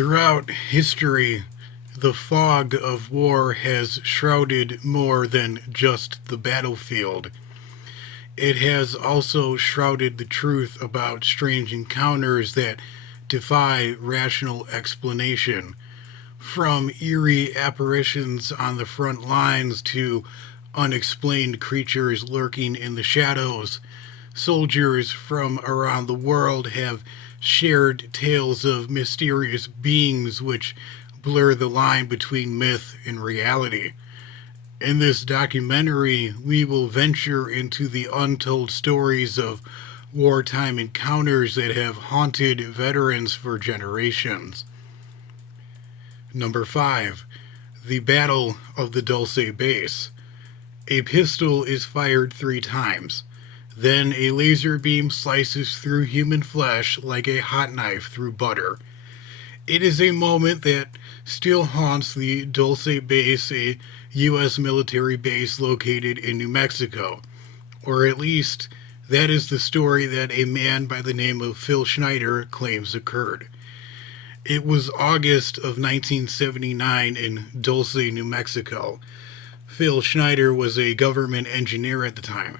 Throughout history, the fog of war has shrouded more than just the battlefield. It has also shrouded the truth about strange encounters that defy rational explanation. From eerie apparitions on the front lines to unexplained creatures lurking in the shadows, soldiers from around the world have shared tales of mysterious beings which blur the line between myth and reality. In this documentary, we will venture into the untold stories of wartime encounters that have haunted veterans for generations. Number 5. The Battle of the Dulce Base. A pistol is fired 3 times. Then a laser beam slices through human flesh like a hot knife through butter. It is a moment that still haunts the Dulce Base, a U.S. military base located in New Mexico. Or at least, that is the story that a man by the name of Phil Schneider claims occurred. It was August of 1979 in Dulce, New Mexico. Phil Schneider was a government engineer at the time.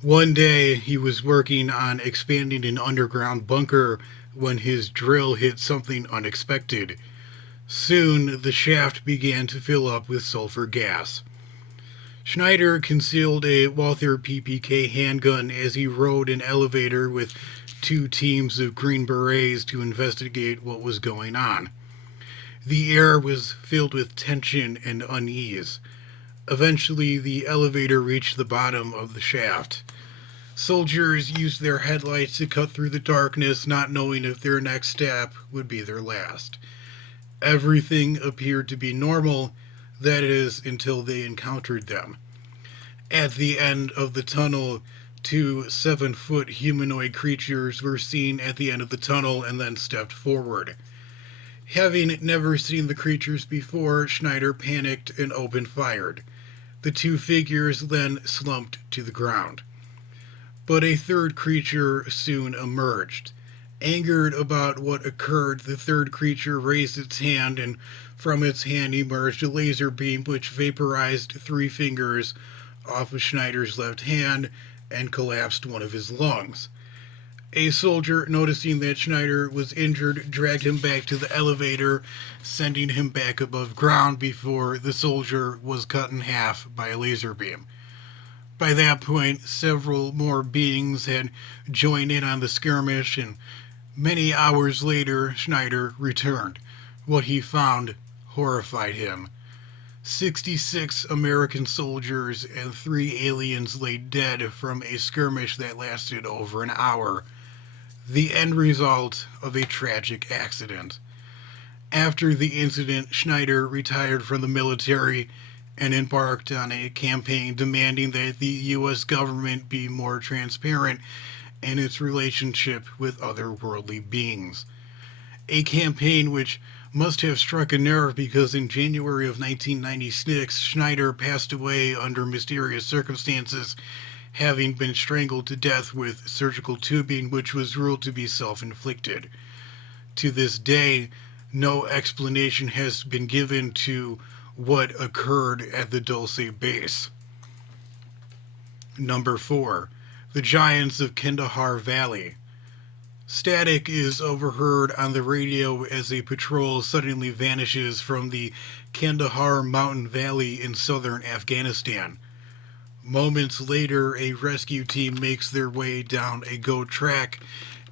One day, he was working on expanding an underground bunker when his drill hit something unexpected. Soon, the shaft began to fill up with sulfur gas. Schneider concealed a Walther PPK handgun as he rode an elevator with 2 teams of Green Berets to investigate what was going on. The air was filled with tension and unease. Eventually, the elevator reached the bottom of the shaft. Soldiers used their headlights to cut through the darkness, not knowing if their next step would be their last. Everything appeared to be normal, that is, until they encountered them. At the end of the tunnel, 2 7-foot humanoid creatures were seen at the end of the tunnel and then stepped forward. Having never seen the creatures before, Schneider panicked and opened fire. The 2 figures then slumped to the ground. But a third creature soon emerged. Angered about what occurred, the third creature raised its hand, and from its hand emerged a laser beam which vaporized 3 fingers off of Schneider's left hand and collapsed one of his lungs. A soldier, noticing that Schneider was injured, dragged him back to the elevator, sending him back above ground before the soldier was cut in half by a laser beam. By that point, several more beings had joined in on the skirmish, and many hours later, Schneider returned. What he found horrified him. 66 American soldiers and 3 aliens lay dead from a skirmish that lasted over an hour. The end result of a tragic accident. After the incident, Schneider retired from the military and embarked on a campaign demanding that the U.S. government be more transparent in its relationship with otherworldly beings. A campaign which must have struck a nerve because in January of 1996, Schneider passed away under mysterious circumstances, having been strangled to death with surgical tubing which was ruled to be self-inflicted. To this day, no explanation has been given to what occurred at the Dulce base. Number 4. The Giants of Kandahar Valley. Static is overheard on the radio as a patrol suddenly vanishes from the Kandahar mountain valley in southern Afghanistan. Moments later, a rescue team makes their way down a goat track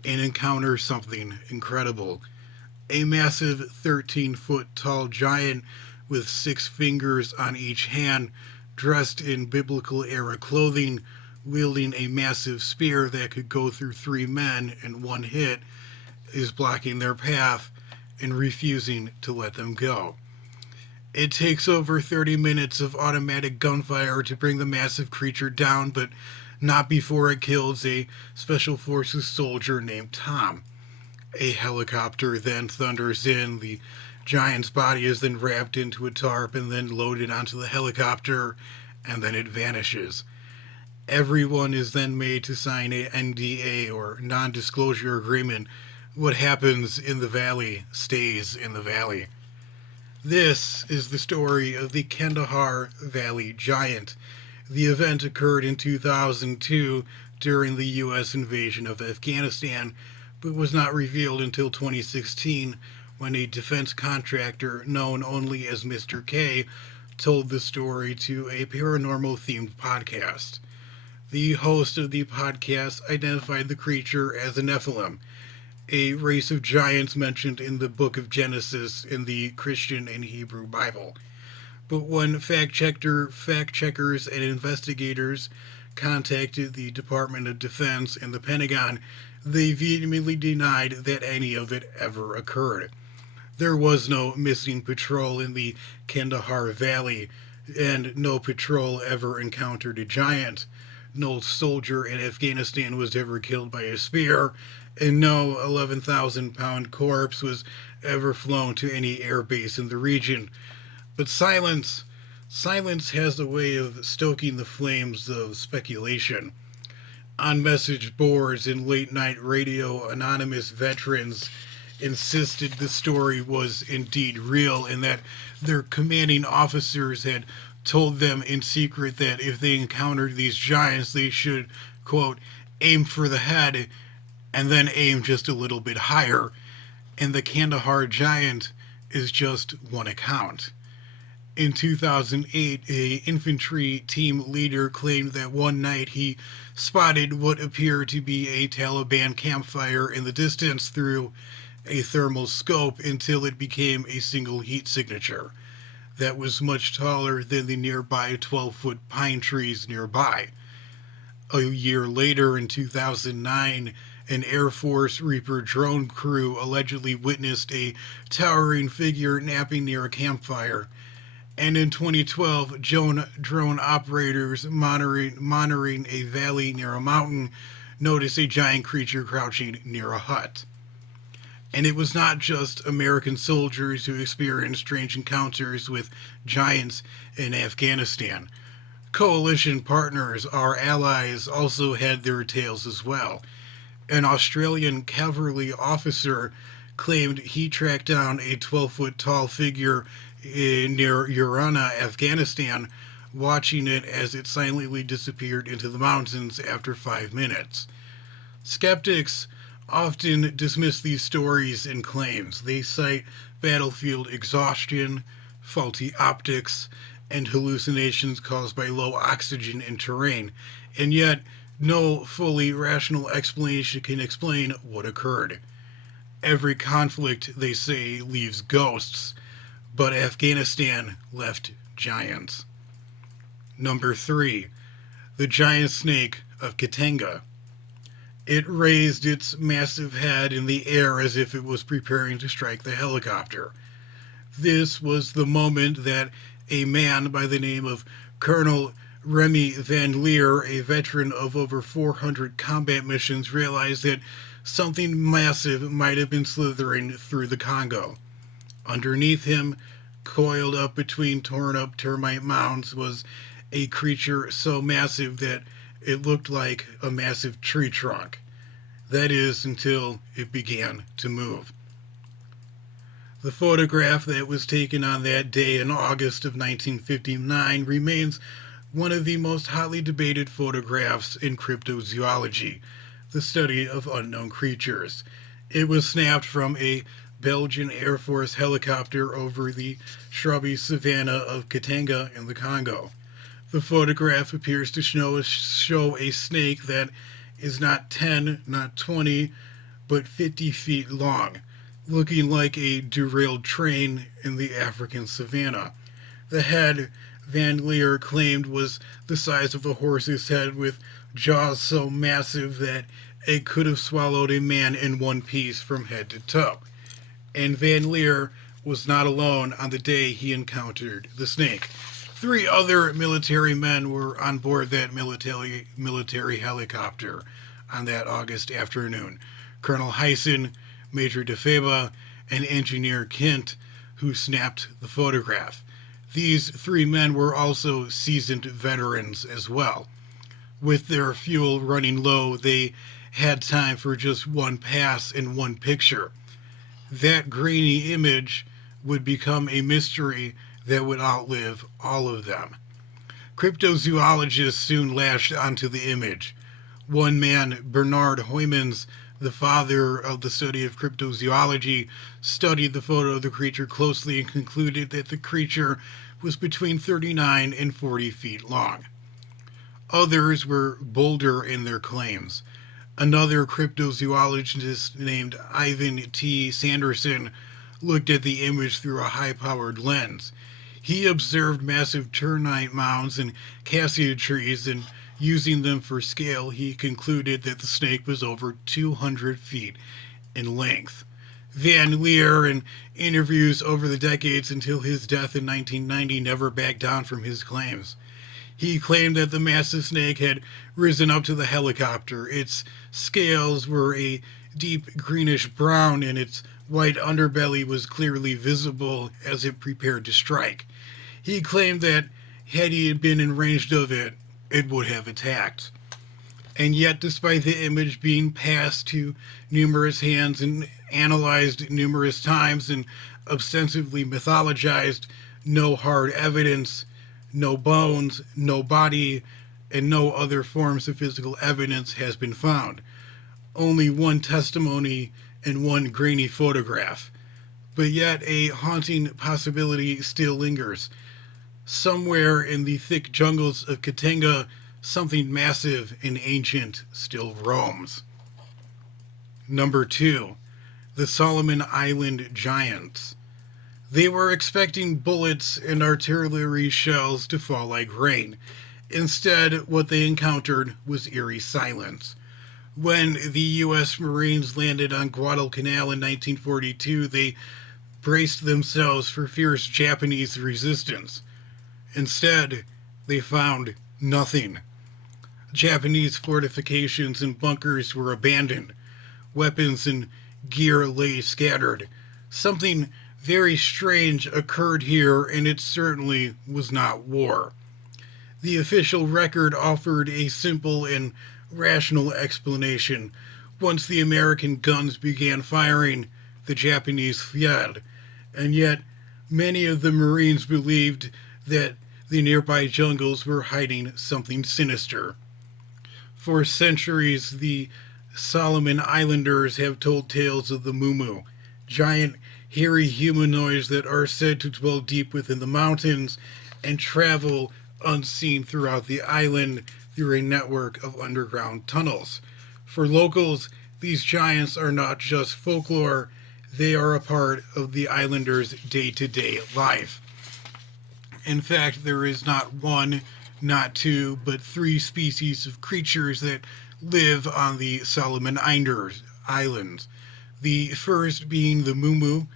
and encounters something incredible. A massive 13-foot tall giant with 6 fingers on each hand, dressed in biblical era clothing, wielding a massive spear that could go through 3 men in one hit, is blocking their path and refusing to let them go. It takes over 30 minutes of automatic gunfire to bring the massive creature down, but not before it kills a Special Forces soldier named Tom. A helicopter then thunders in. The giant's body is then wrapped into a tarp and then loaded onto the helicopter, and then it vanishes. Everyone is then made to sign a NDA, or non-disclosure agreement, What happens in the valley stays in the valley. This is the story of the Kandahar Valley Giant. The event occurred in 2002 during the U.S. invasion of Afghanistan, but was not revealed until 2016 when a defense contractor known only as Mr. K told the story to a paranormal themed podcast. The host of the podcast identified the creature as a Nephilim, a race of giants mentioned in the book of Genesis in the Christian and Hebrew Bible. But when fact checkers and investigators contacted the Department of Defense and the Pentagon, they vehemently denied that any of it ever occurred. There was no missing patrol in the Kandahar Valley, and no patrol ever encountered a giant. No soldier in Afghanistan was ever killed by a spear, and no 11,000-pound corpse was ever flown to any air base in the region. But silence has a way of stoking the flames of speculation. On message boards and late night radio, anonymous veterans insisted the story was indeed real and that their commanding officers had told them in secret that if they encountered these giants, they should, quote, aim for the head and then aim just a little bit higher. And the Kandahar giant is just one account. In 2008, an infantry team leader claimed that one night he spotted what appeared to be a Taliban campfire in the distance through a thermal scope until it became a single heat signature that was much taller than the nearby 12-foot pine trees nearby. A year later, in 2009, an Air Force Reaper drone crew allegedly witnessed a towering figure napping near a campfire. And in 2012, drone operators monitoring a valley near a mountain noticed a giant creature crouching near a hut. And it was not just American soldiers who experienced strange encounters with giants in Afghanistan. Coalition partners, our allies, also had their tales as well. An Australian cavalry officer claimed he tracked down a 12-foot tall figure near Urana, Afghanistan, watching it as it silently disappeared into the mountains after 5 minutes. Skeptics often dismiss these stories and claims. They cite battlefield exhaustion, faulty optics, and hallucinations caused by low oxygen in terrain, and yet no fully rational explanation can explain what occurred. Every conflict, they say, leaves ghosts, but Afghanistan left giants. Number 3. The giant snake of Katanga. It raised its massive head in the air as if it was preparing to strike the helicopter. This was the moment that a man by the name of Colonel Remy Van Leer, a veteran of over 400 combat missions, realized that something massive might have been slithering through the Congo. Underneath him, coiled up between torn-up termite mounds, was a creature so massive that it looked like a massive tree trunk. That is, until it began to move. The photograph that was taken on that day in August of 1959 remains one of the most hotly debated photographs in cryptozoology, the study of unknown creatures. It was snapped from a Belgian Air Force helicopter over the shrubby savanna of Katanga in the Congo. The photograph appears to show a snake that is not 10, not 20, but 50 feet long, looking like a derailed train in the African savanna. The head, Van Leer claimed, was the size of a horse's head, with jaws so massive that it could have swallowed a man in one piece from head to toe. And Van Leer was not alone on the day he encountered the snake. 3 other military men were on board that military helicopter on that August afternoon. Colonel Hyson, Major DeFeba, and Engineer Kent, who snapped the photograph. These 3 men were also seasoned veterans as well. With their fuel running low, they had time for just one pass and one picture. That grainy image would become a mystery that would outlive all of them. Cryptozoologists soon latched onto the image. One man, Bernard Hoymans, the father of the study of cryptozoology, studied the photo of the creature closely and concluded that the creature was between 39 and 40 feet long. Others were bolder in their claims. Another cryptozoologist named Ivan T. Sanderson looked at the image through a high-powered lens. He observed massive ternite mounds and cassia trees, and using them for scale, he concluded that the snake was over 200 feet in length. Van Leer, in interviews over the decades until his death in 1990, never backed down from his claims. He claimed that the massive snake had risen up to the helicopter. Its scales were a deep greenish brown, and its white underbelly was clearly visible as it prepared to strike. He claimed that had he been in range of it, it would have attacked. And yet, despite the image being passed to numerous hands and analyzed numerous times and ostensibly mythologized, no hard evidence, no bones, no body, and no other forms of physical evidence has been found. Only one testimony and one grainy photograph. But yet a haunting possibility still lingers. Somewhere in the thick jungles of Katanga, something massive and ancient still roams. Number 2. The Solomon Island Giants. They were expecting bullets and artillery shells to fall like rain. Instead, what they encountered was eerie silence. When the U.S. Marines landed on Guadalcanal in 1942, they braced themselves for fierce Japanese resistance. Instead, they found nothing. Japanese fortifications and bunkers were abandoned. Weapons and gear lay scattered. Something very strange occurred here, and it certainly was not war. The official record offered a simple and rational explanation. Once the American guns began firing, the Japanese fled, and yet many of the Marines believed that the nearby jungles were hiding something sinister. For centuries, the Solomon Islanders have told tales of the Mumu, giant hairy humanoids that are said to dwell deep within the mountains and travel unseen throughout the island through a network of underground tunnels. For locals, these giants are not just folklore, they are a part of the islanders' day-to-day life. In fact, there is not one, not two, but 3 species of creatures that live on the Solomon Islands. The first being the Mumu.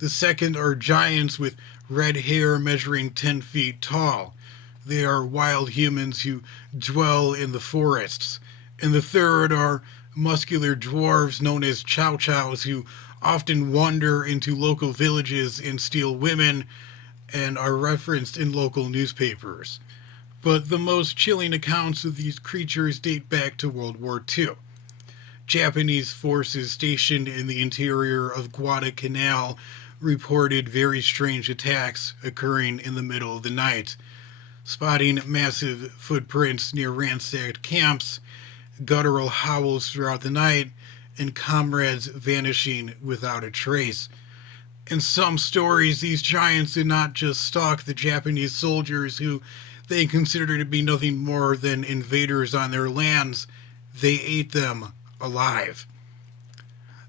The second are giants with red hair measuring 10 feet tall. They are wild humans who dwell in the forests. And the third are muscular dwarves known as chow chows who often wander into local villages and steal women and are referenced in local newspapers. But the most chilling accounts of these creatures date back to World War II. Japanese forces stationed in the interior of Guadalcanal reported very strange attacks occurring in the middle of the night, spotting massive footprints near ransacked camps, guttural howls throughout the night, and comrades vanishing without a trace. In some stories, these giants did not just stalk the Japanese soldiers who they considered to be nothing more than invaders on their lands, they ate them alive.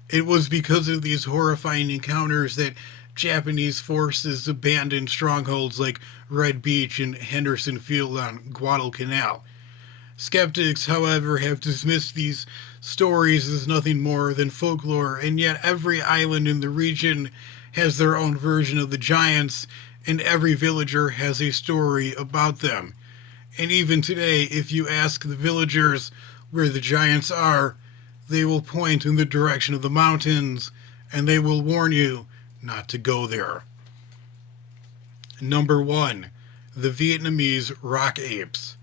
It was because of these horrifying encounters that Japanese forces abandoned strongholds like Red Beach and Henderson Field on Guadalcanal. Skeptics, however, have dismissed these stories as nothing more than folklore, and yet every island in the region has their own version of the giants, and every villager has a story about them. And even today, if you ask the villagers where the giants are, they will point in the direction of the mountains, and they will warn you not to go there. Number 1. The Vietnamese rock apes.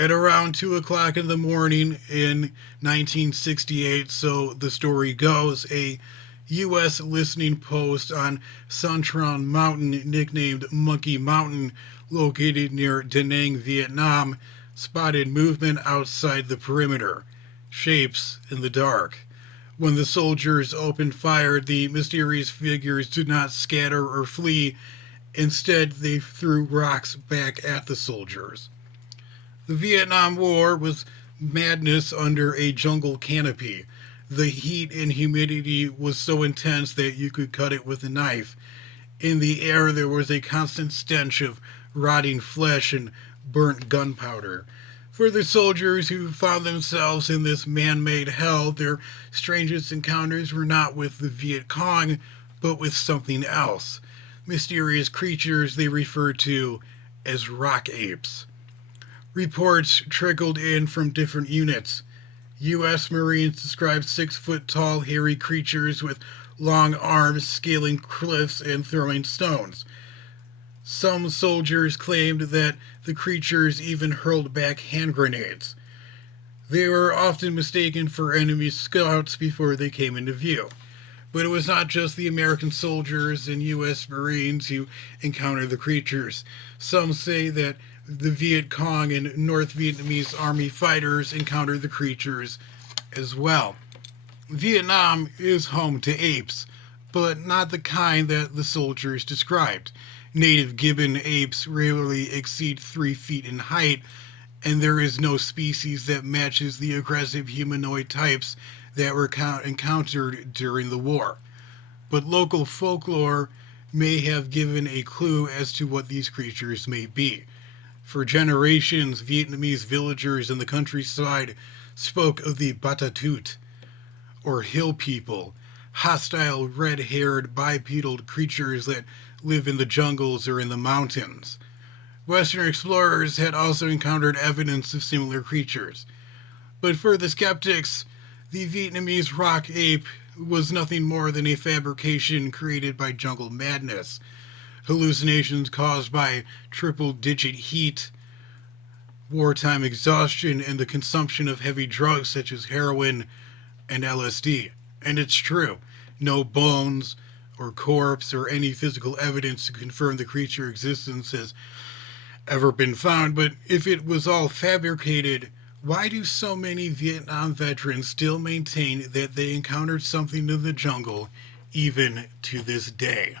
At around 2 o'clock in the morning in 1968, so the story goes, a U.S. listening post on Suntron Mountain, nicknamed Monkey Mountain, located near Da Nang, Vietnam, spotted movement outside the perimeter, shapes in the dark. When the soldiers opened fire, the mysterious figures did not scatter or flee. Instead, they threw rocks back at the soldiers. The Vietnam War was madness under a jungle canopy. The heat and humidity was so intense that you could cut it with a knife. In the air, there was a constant stench of rotting flesh and burnt gunpowder. For the soldiers who found themselves in this man made hell, their strangest encounters were not with the Viet Cong, but with something else. Mysterious creatures they referred to as rock apes. Reports trickled in from different units. U.S. Marines described 6-foot tall, hairy creatures with long arms scaling cliffs and throwing stones. Some soldiers claimed that the creatures even hurled back hand grenades. They were often mistaken for enemy scouts before they came into view. But it was not just the American soldiers and U.S. Marines who encountered the creatures. Some say that the Viet Cong and North Vietnamese army fighters encountered the creatures as well. Vietnam is home to apes, but not the kind that the soldiers described. Native gibbon apes rarely exceed 3 feet in height, and there is no species that matches the aggressive humanoid types that were encountered during the war. But local folklore may have given a clue as to what these creatures may be. For generations, Vietnamese villagers in the countryside spoke of the Batatut, or hill people, hostile red-haired bipedal creatures that live in the jungles or in the mountains. Western explorers had also encountered evidence of similar creatures. But for the skeptics, the Vietnamese rock ape was nothing more than a fabrication created by jungle madness. Hallucinations caused by triple-digit heat, wartime exhaustion, and the consumption of heavy drugs such as heroin and LSD. And it's true. No bones or corpse or any physical evidence to confirm the creature existence has ever been found. But if it was all fabricated, why do so many Vietnam veterans still maintain that they encountered something in the jungle even to this day?